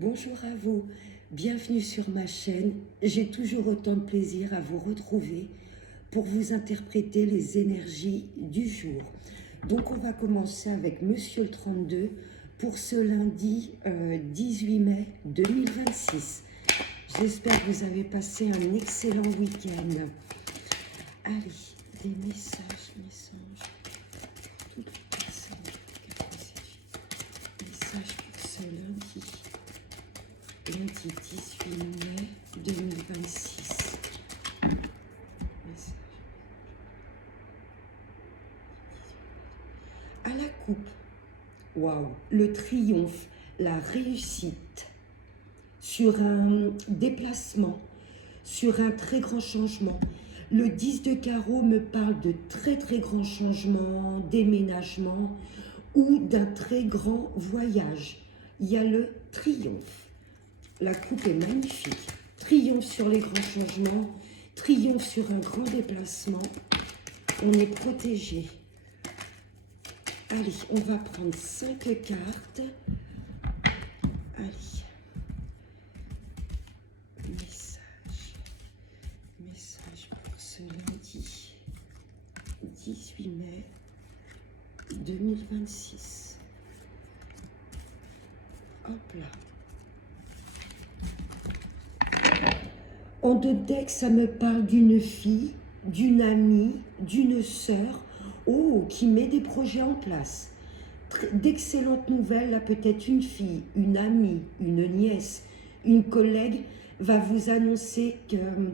Bonjour à vous, bienvenue sur ma chaîne. J'ai toujours autant de plaisir à vous retrouver pour vous interpréter les énergies du jour. Donc on va commencer avec Monsieur le 32 pour ce lundi 18 mai 2026. J'espère que vous avez passé un excellent week-end. Allez, des messages, toute personne message pour ce lundi 18 mai 2026. À la coupe, waouh, le triomphe, la réussite, sur un déplacement, sur un très grand changement. Le 10 de carreau me parle de très grands changements, déménagement ou d'un très grand voyage. Il y a le triomphe. La coupe est magnifique. Triomphe sur les grands changements, triomphe sur un grand déplacement. On est protégé. Allez, on va prendre 5 cartes. Allez. Message pour ce lundi 18 mai 2026. Hop là. En deux decks, ça me parle d'une fille, d'une amie, d'une sœur, qui met des projets en place. D'excellentes nouvelles, là peut-être une fille, une amie, une nièce, une collègue va vous annoncer qu'il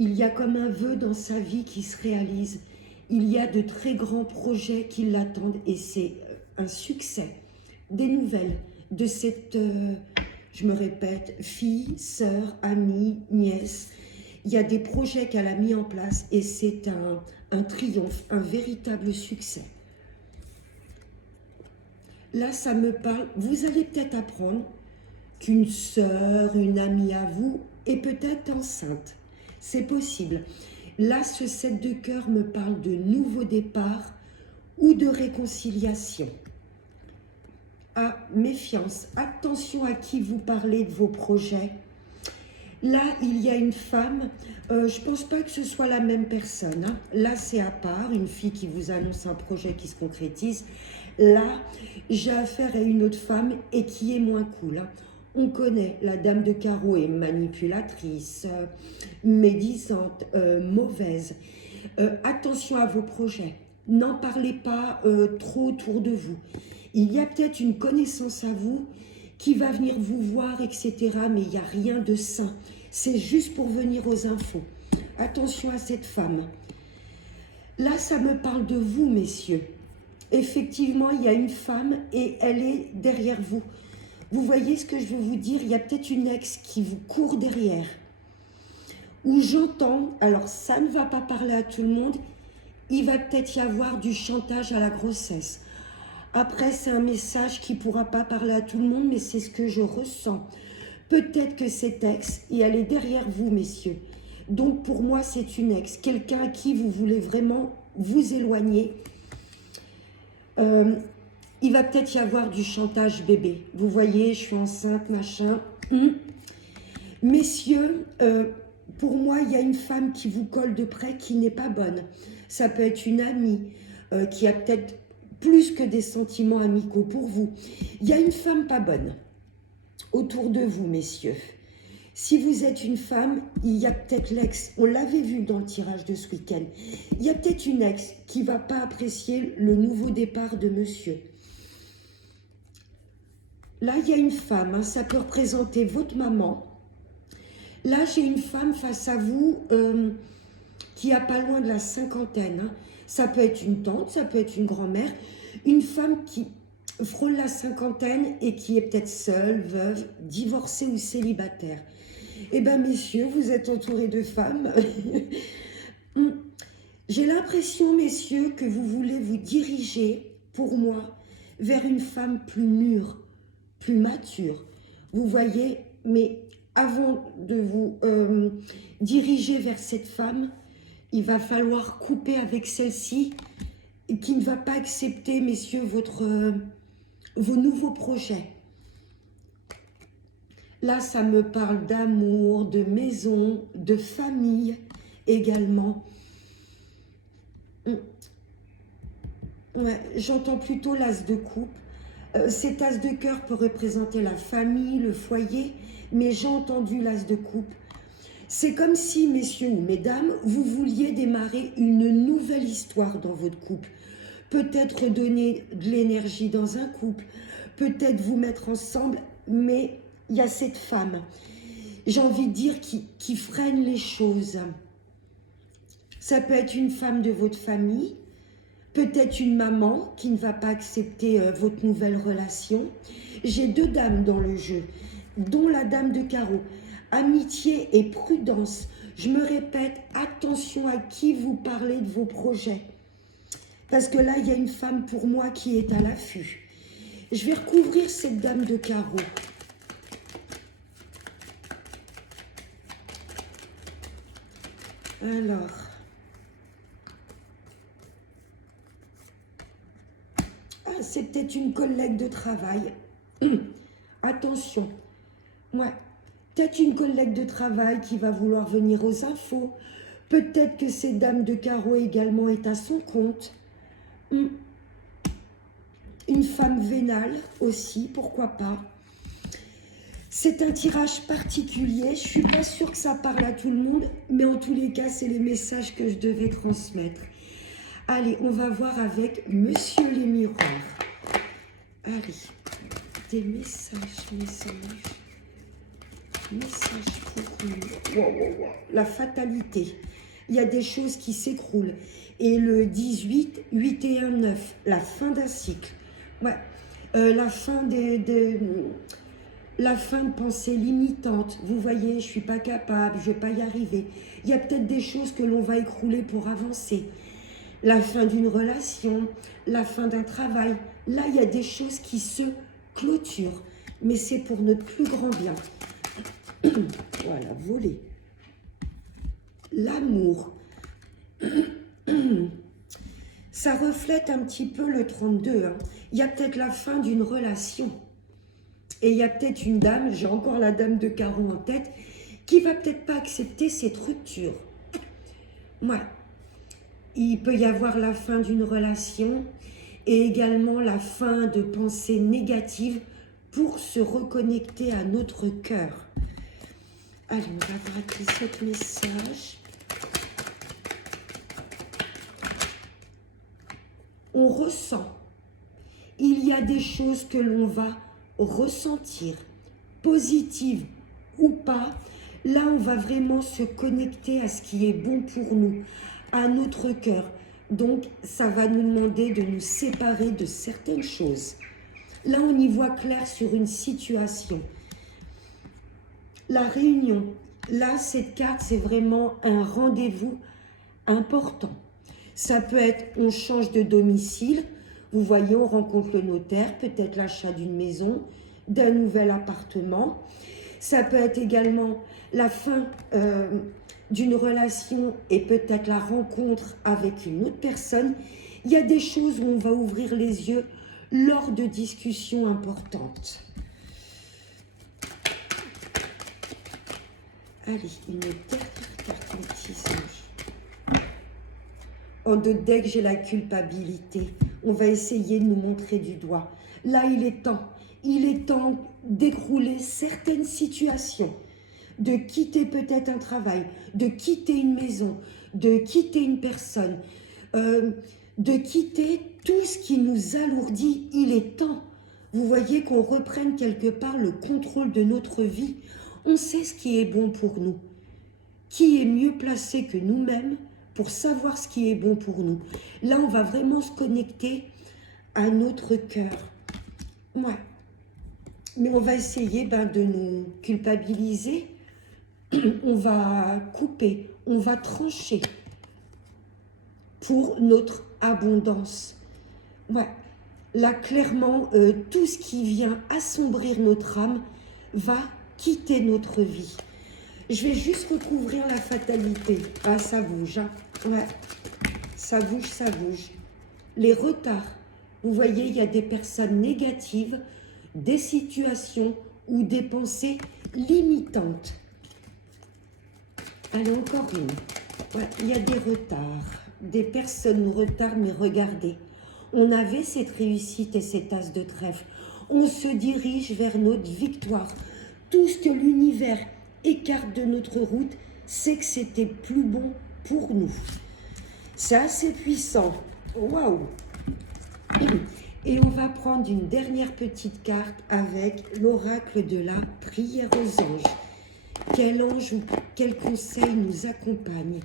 y a comme un vœu dans sa vie qui se réalise. Il y a de très grands projets qui l'attendent et c'est un succès. Des nouvelles de cette... je me répète, fille, sœur, amie, nièce. Il y a des projets qu'elle a mis en place et c'est un triomphe, un véritable succès. Là, ça me parle, vous allez peut-être apprendre qu'une sœur, une amie à vous est peut-être enceinte. C'est possible. Là, ce 7 de cœur me parle de nouveau départ ou de réconciliation. Ah, méfiance, attention à qui vous parlez de vos projets. Là, il y a une femme, je ne pense pas que ce soit la même personne. Hein. Là, c'est à part, une fille qui vous annonce un projet qui se concrétise. Là, j'ai affaire à une autre femme et qui est moins cool. Hein. On connaît, la dame de carreau est manipulatrice, médisante, mauvaise. Attention à vos projets. N'en parlez pas trop autour de vous. Il y a peut-être une connaissance à vous qui va venir vous voir, etc. Mais il n'y a rien de sain. C'est juste pour venir aux infos. Attention à cette femme. Là, ça me parle de vous, messieurs. Effectivement, il y a une femme et elle est derrière vous. Vous voyez ce que je veux vous dire? Il y a peut-être une ex qui vous court derrière. Où j'entends, alors ça ne va pas parler à tout le monde, il va peut-être y avoir du chantage à la grossesse. Après, c'est un message qui ne pourra pas parler à tout le monde, mais c'est ce que je ressens. Peut-être que cette ex, et elle est derrière vous, messieurs. Donc, pour moi, c'est une ex. Quelqu'un à qui vous voulez vraiment vous éloigner. Il va peut-être y avoir du chantage bébé. Vous voyez, je suis enceinte, machin. Messieurs, pour moi, il y a une femme qui vous colle de près qui n'est pas bonne. Ça peut être une amie qui a peut-être plus que des sentiments amicaux pour vous. Il y a une femme pas bonne autour de vous, messieurs. Si vous êtes une femme, il y a peut-être l'ex, on l'avait vu dans le tirage de ce week-end, il y a peut-être une ex qui ne va pas apprécier le nouveau départ de monsieur. Là, il y a une femme, hein, ça peut représenter votre maman. Là, j'ai une femme face à vous qui a pas loin de la cinquantaine. Hein. Ça peut être une tante, ça peut être une grand-mère. Une femme qui frôle la cinquantaine et qui est peut-être seule, veuve, divorcée ou célibataire. Eh bien, messieurs, vous êtes entourés de femmes. J'ai l'impression, messieurs, que vous voulez vous diriger, pour moi, vers une femme plus mûre, plus mature. Vous voyez, mais avant de vous diriger vers cette femme, il va falloir couper avec celle-ci qui ne va pas accepter, messieurs, vos nouveaux projets. Là, ça me parle d'amour, de maison, de famille également. Ouais, j'entends plutôt l'as de coupe. Cet as de cœur peut représenter la famille, le foyer, mais j'ai entendu l'as de coupe. C'est comme si, messieurs ou mesdames, vous vouliez démarrer une nouvelle histoire dans votre couple. Peut-être donner de l'énergie dans un couple, peut-être vous mettre ensemble, mais il y a cette femme, j'ai envie de dire, qui freine les choses. Ça peut être une femme de votre famille, peut-être une maman qui ne va pas accepter votre nouvelle relation. J'ai deux dames dans le jeu, dont la dame de carreau. Amitié et prudence. Je me répète, attention à qui vous parlez de vos projets. Parce que là, il y a une femme pour moi qui est à l'affût. Je vais recouvrir cette dame de carreau. Alors, c'est peut-être une collègue de travail. Attention. Ouais. Peut-être une collègue de travail qui va vouloir venir aux infos. Peut-être que cette dame de carreau également est à son compte. Une femme vénale aussi, pourquoi pas. C'est un tirage particulier. Je ne suis pas sûre que ça parle à tout le monde, mais en tous les cas, c'est les messages que je devais transmettre. Allez, on va voir avec Monsieur les Miroirs. Allez, des messages. Message pour nous. Wow. La fatalité. Il y a des choses qui s'écroulent. Et le 18, 8 et 1, 9, la fin d'un cycle. Ouais. La fin la fin de pensées limitantes. Vous voyez, je ne suis pas capable, je ne vais pas y arriver. Il y a peut-être des choses que l'on va écrouler pour avancer. La fin d'une relation, la fin d'un travail. Là, il y a des choses qui se clôturent. Mais c'est pour notre plus grand bien. Voilà, voler. L'amour. Ça reflète un petit peu le 32. Hein. Il y a peut-être la fin d'une relation. Et il y a peut-être une dame, j'ai encore la dame de carreau en tête, qui va peut-être pas accepter cette rupture. Ouais. Il peut y avoir la fin d'une relation et également la fin de pensées négatives pour se reconnecter à notre cœur. Allez, on va braquer ce message. On ressent. Il y a des choses que l'on va ressentir, positives ou pas. Là, on va vraiment se connecter à ce qui est bon pour nous, à notre cœur. Donc, ça va nous demander de nous séparer de certaines choses. Là, on y voit clair sur une situation. La réunion, là, cette carte, c'est vraiment un rendez-vous important. Ça peut être, on change de domicile, vous voyez, on rencontre le notaire, peut-être l'achat d'une maison, d'un nouvel appartement. Ça peut être également la fin d'une relation et peut-être la rencontre avec une autre personne. Il y a des choses où on va ouvrir les yeux lors de discussions importantes. Allez, une dernière carte en petits anges. En deux decks, j'ai la culpabilité. On va essayer de nous montrer du doigt. Là, il est temps d'écrouler certaines situations, de quitter peut-être un travail, de quitter une maison, de quitter une personne, de quitter tout ce qui nous alourdit. Il est temps. Vous voyez qu'on reprenne quelque part le contrôle de notre vie. On sait ce qui est bon pour nous. Qui est mieux placé que nous-mêmes pour savoir ce qui est bon pour nous? Là, on va vraiment se connecter à notre cœur. Ouais. Mais on va essayer de nous culpabiliser. On va couper, on va trancher pour notre abondance. Ouais. Là, clairement, tout ce qui vient assombrir notre âme va quitter notre vie. Je vais juste recouvrir la fatalité. Ah, ça bouge, hein. Ouais. Ça bouge. Les retards. Vous voyez, il y a des personnes négatives, des situations ou des pensées limitante. Allez, encore une. Ouais, il y a des retards. Des personnes nous retardent, mais regardez. On avait cette réussite et cet as de trèfle. On se dirige vers notre victoire. Tout ce que l'univers écarte de notre route, c'est que c'était plus bon pour nous. C'est assez puissant. Waouh! Et on va prendre une dernière petite carte avec l'oracle de la prière aux anges. Quel ange ou quel conseil nous accompagne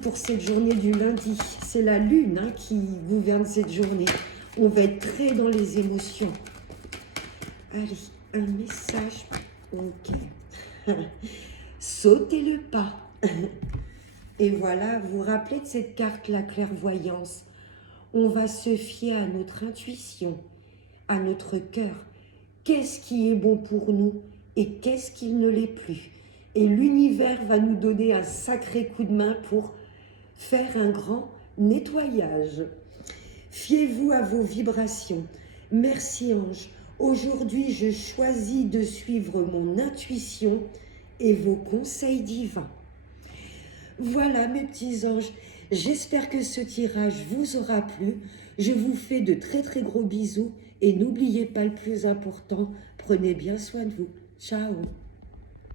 pour cette journée du lundi? C'est la lune qui gouverne cette journée. On va être très dans les émotions. Allez, un message. Ok. Sautez le pas. Et voilà, vous vous rappelez de cette carte, la clairvoyance. On va se fier à notre intuition, à notre cœur. Qu'est-ce qui est bon pour nous et qu'est-ce qui ne l'est plus? Et l'univers va nous donner un sacré coup de main pour faire un grand nettoyage. Fiez-vous à vos vibrations. Merci ange. Aujourd'hui, je choisis de suivre mon intuition et vos conseils divins. Voilà mes petits anges, j'espère que ce tirage vous aura plu. Je vous fais de très très gros bisous et n'oubliez pas le plus important, prenez bien soin de vous. Ciao.